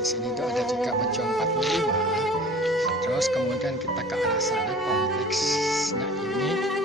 di sini itu ada juga pejuang 45. Terus kemudian kita ke arah sana, kompleksnya ini